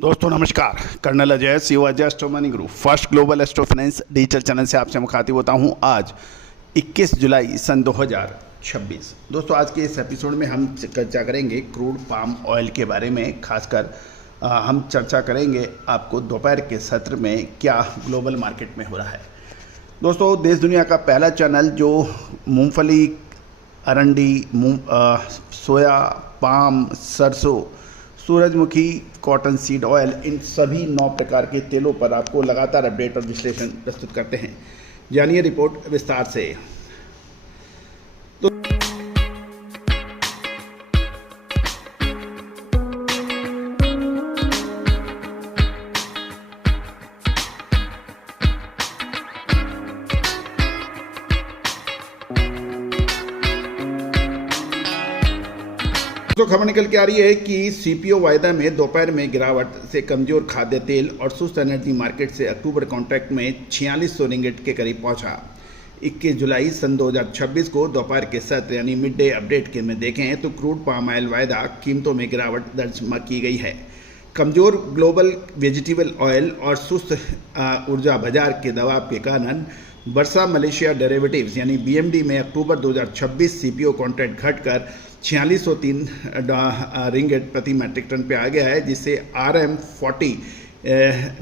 दोस्तों नमस्कार, colonel Ajay CO Ajay astro money group first global astro finance digital channel से आपसे मुखातिब होता हूं। आज 21 जुलाई सन 2026। दोस्तों आज के इस एपिसोड में हम चर्चा करेंगे क्रूड पाम ऑयल के बारे में। खासकर हम चर्चा करेंगे आपको दोपहर के सत्र में क्या ग्लोबल मार्केट में हो रहा है। दोस्तों देश दुनिया का पहला चैनल जो मूंगफली, अरंडी, सोया, पाम, सरसों, सूरजमुखी, कॉटन सीड ऑयल, इन सभी 9 प्रकार के तेलों पर आपको लगातार अपडेट और विश्लेषण प्रस्तुत करते हैं। जानिए रिपोर्ट विस्तार से। तो खबर निकल के आ रही है कि सीपीओ वायदा में दोपहर में गिरावट से कमजोर खाद्य तेल और सुस्त एनर्जी मार्केट से अक्टूबर कॉन्ट्रैक्ट में 4600 रिंगिट के करीब पहुंचा। 21 जुलाई सन 2026 को दोपहर के सत्र यानी मिड डे अपडेट के में देखें तो क्रूड पाम ऑयल वायदा कीमतों में गिरावट दर्ज की गई है। कमजोर ग्लोबल वेजिटेबल ऑयल और सुस्त ऊर्जा बाजार के दबाव के कारण बरसा मलेशिया डेरिवेटिव्स यानी बीएमडी में अक्टूबर 2026 सीपीओ कॉन्ट्रैक्ट घटकर 4603 रिंगिट प्रति मैट्रिक टन पे आ गया है, जिससे RM40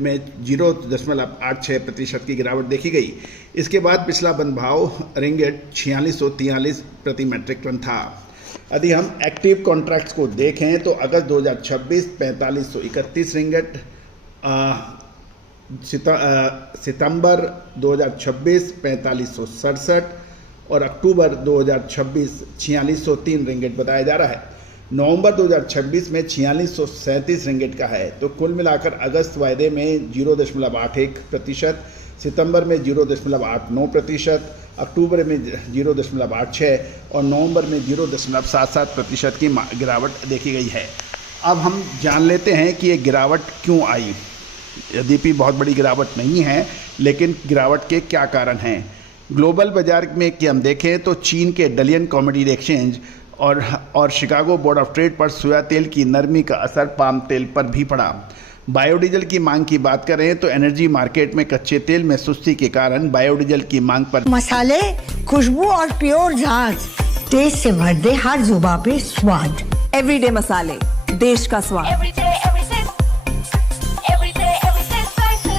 में 0.86% की गिरावट देखी गई। इसके बाद पिछला बंद भाव रिंगिट 4643 प्रति मैट्रिक टन था। यदि हम एक्टिव कॉन्ट्रैक्ट्स को देखें तो अगस्त 2026 4531 रिंगिट, सितंबर 2026 4567 और अक्टूबर 2026 4603 रिंगिट बताया जा रहा है। नवंबर 2026 में 4637 रिंगिट का है। तो कुल मिलाकर अगस्त वायदे में 0.81%, सितंबर में 0.89%, अक्टूबर में 0.86% और नवंबर में 0.77% की गिरावट देखी गई है। अब हम जान लेते हैं कि ये गिरावट क्यों आई। यद्यपि बहुत बड़ी गिरावट नहीं है, लेकिन गिरावट के क्या कारण हैं। ग्लोबल बाजार में कि हम देखें तो चीन के डलियन कॉमोडिटी एक्सचेंज और शिकागो बोर्ड ऑफ ट्रेड पर सोया तेल की नरमी का असर पाम तेल पर भी पड़ा। बायोडीजल की मांग की बात करें तो एनर्जी मार्केट में कच्चे तेल में सुस्ती के कारण बायोडीजल की मांग पर मसाले, खुशबू और प्योर जांच, टेस्ट से भर दे हर जुबां पे स्वाद। एवरीडे मसाले, देश का स्वाद।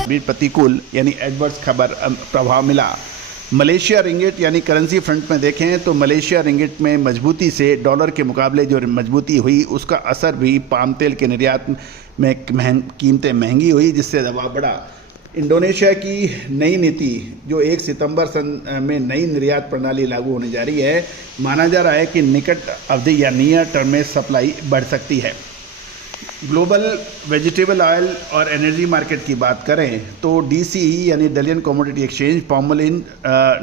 भी प्रतिकूल यानी एडवर्स खबर प्रभाव मिला। मलेशिया रिंगिट यानी करेंसी फ्रंट में देखें तो मलेशिया रिंगिट में मजबूती से डॉलर के मुकाबले जो मजबूती हुई उसका असर भी पाम तेल के निर्यात में कीमतें महंगी हुई, जिससे दबाव बढ़ा। इंडोनेशिया की नई नीति जो 1 सितंबर सन में नई निर्यात प्रणाली लागू होने जा रही है, माना जा रहा है कि निकट अवधि या नियर टर्म में सप्लाई बढ़ सकती है। ग्लोबल वेजिटेबल ऑयल और एनर्जी मार्केट की बात करें तो DCE यानी डलियन कमोडिटी एक्सचेंज पामोलिन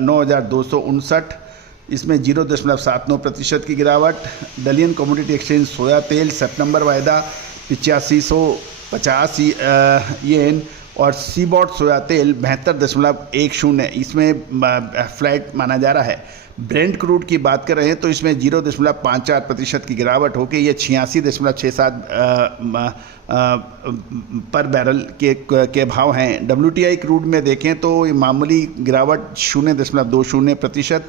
9259, इसमें 0.79% की गिरावट। डलियन कमोडिटी एक्सचेंज सोया तेल सितंबर वायदा 8550 येन और सीबॉट सोया तेल 72.10, इसमें फ्लैट माना जा रहा है। ब्रेंट क्रूड की बात कर रहे हैं तो इसमें 0.54% की गिरावट होकर ये 86.67 पर बैरल के भाव हैं। WTI क्रूड में देखें तो ये मामूली गिरावट 0.20%,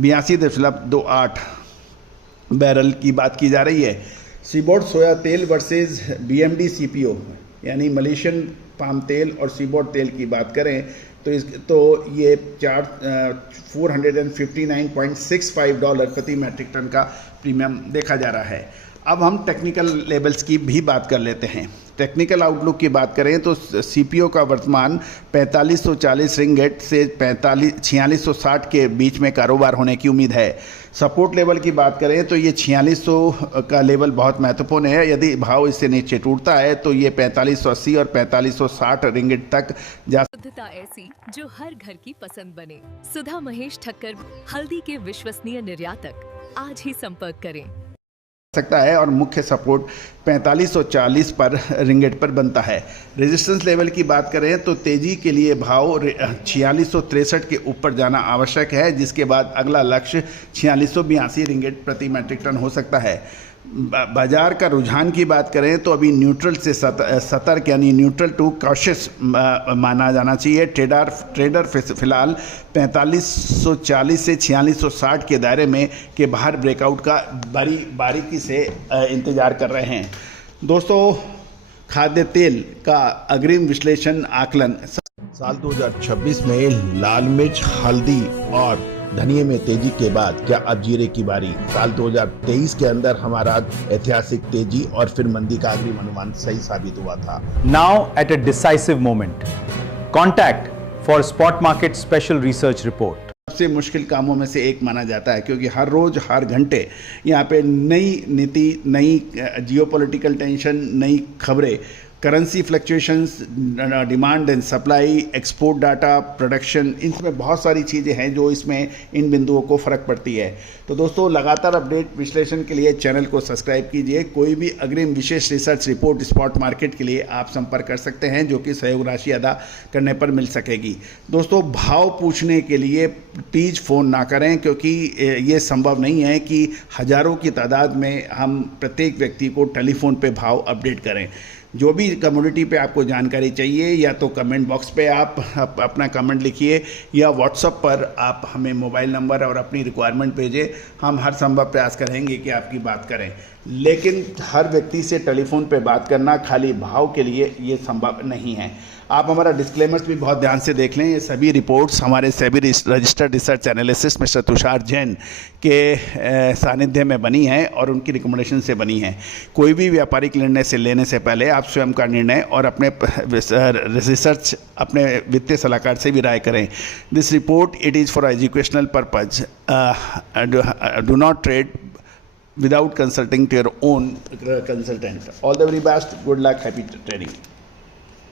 82.28 बैरल की बात की जा रही है। सीबोट सोया तेल वर्सेस BMD CPO यानी मलेशियन पाम तेल और सीबोट तेल की बात करें तो ये $459.65 प्रति मैट्रिक टन का प्रीमियम देखा जा रहा है। अब हम टेक्निकल लेवल्स की भी बात कर लेते हैं। टेक्निकल आउटलुक की बात करें तो सीपीओ का वर्तमान 4540 रिंगिट से 4660 के बीच में कारोबार होने की उम्मीद है। सपोर्ट लेवल की बात करें तो ये 4600 का लेवल बहुत महत्वपूर्ण है। यदि भाव इससे नीचे टूटता है तो ये 4580 और 4560 रिंगिट तक जा शुद्धता ऐसी जो हर घर की पसंद बने। सुधा महेश ठक्कर, हल्दी के विश्वसनीय निर्यातक। आज ही संपर्क करें सकता है और मुख्य सपोर्ट 4540 पर रिंगिट पर बनता है। रेजिस्टेंस लेवल की बात करें तो तेजी के लिए भाव 4663 के ऊपर जाना आवश्यक है, जिसके बाद अगला लक्ष्य 4682 रिंगिट प्रति मैट्रिक टन हो सकता है। बाजार का रुझान की बात करें तो अभी न्यूट्रल से सतर्क यानी न्यूट्रल टू कॉशियस माना जाना चाहिए। ट्रेडर फिलहाल 4540 से 4660 के दायरे में के बाहर ब्रेकआउट का बारीकी से इंतज़ार कर रहे हैं। दोस्तों, खाद्य तेल का अग्रिम विश्लेषण आकलन। साल 2026 में लाल मिर्च, हल्दी और धनिये में तेजी के बाद क्या अब जीरे की बारी? साल 2023 के अंदर हमारा ऐतिहासिक तेजी और फिर मंदी का अग्रिम अनुमान सही साबित हुआ था। Now at a decisive moment, contact for Spot Market Special Research Report. सबसे मुश्किल कामों में से एक माना जाता है, क्योंकि हर रोज हर घंटे यहाँ पे नई नीति, नई जियोपॉलिटिकल टेंशन, नई खबरें, currency fluctuations, demand and supply, export data, production, इनमें बहुत सारी चीज़ें हैं जो इसमें इन बिंदुओं को फ़र्क पड़ती है। तो दोस्तों, लगातार अपडेट विश्लेषण के लिए चैनल को सब्सक्राइब कीजिए। कोई भी अग्रिम विशेष रिसर्च रिपोर्ट स्पॉट मार्केट के लिए आप संपर्क कर सकते हैं, जो कि सहयोग राशि अदा करने पर मिल सकेगी। दोस्तों, भाव पूछने के लिए प्लीज़ फ़ोन ना करें, क्योंकि ये संभव नहीं है कि हज़ारों की तादाद में हम प्रत्येक व्यक्ति को टेलीफोन पे भाव अपडेट करें। जो भी कमोडिटी पे आपको जानकारी चाहिए, या तो कमेंट बॉक्स पे आप अपना कमेंट लिखिए, या व्हाट्सएप पर आप हमें मोबाइल नंबर और अपनी रिक्वायरमेंट भेजें। हम हर संभव प्रयास करेंगे कि आपकी बात करें, लेकिन हर व्यक्ति से टेलीफोन पे बात करना खाली भाव के लिए ये संभव नहीं है। आप हमारा डिस्क्लेमर्स भी बहुत ध्यान से देख लें। ये सभी रिपोर्ट्स हमारे SEBI registered research analyst mister Tushar Jain के सानिध्य में बनी हैं और उनकी रिकमेंडेशन से बनी हैं। कोई भी व्यापारिक निर्णय से लेने से पहले आप स्वयं का निर्णय और अपने रिसर्च अपने वित्तीय सलाहकार से भी राय करें। This report it is for educational purpose. Do not trade without consulting to your own consultant. All the very best. Good luck. Happy trading.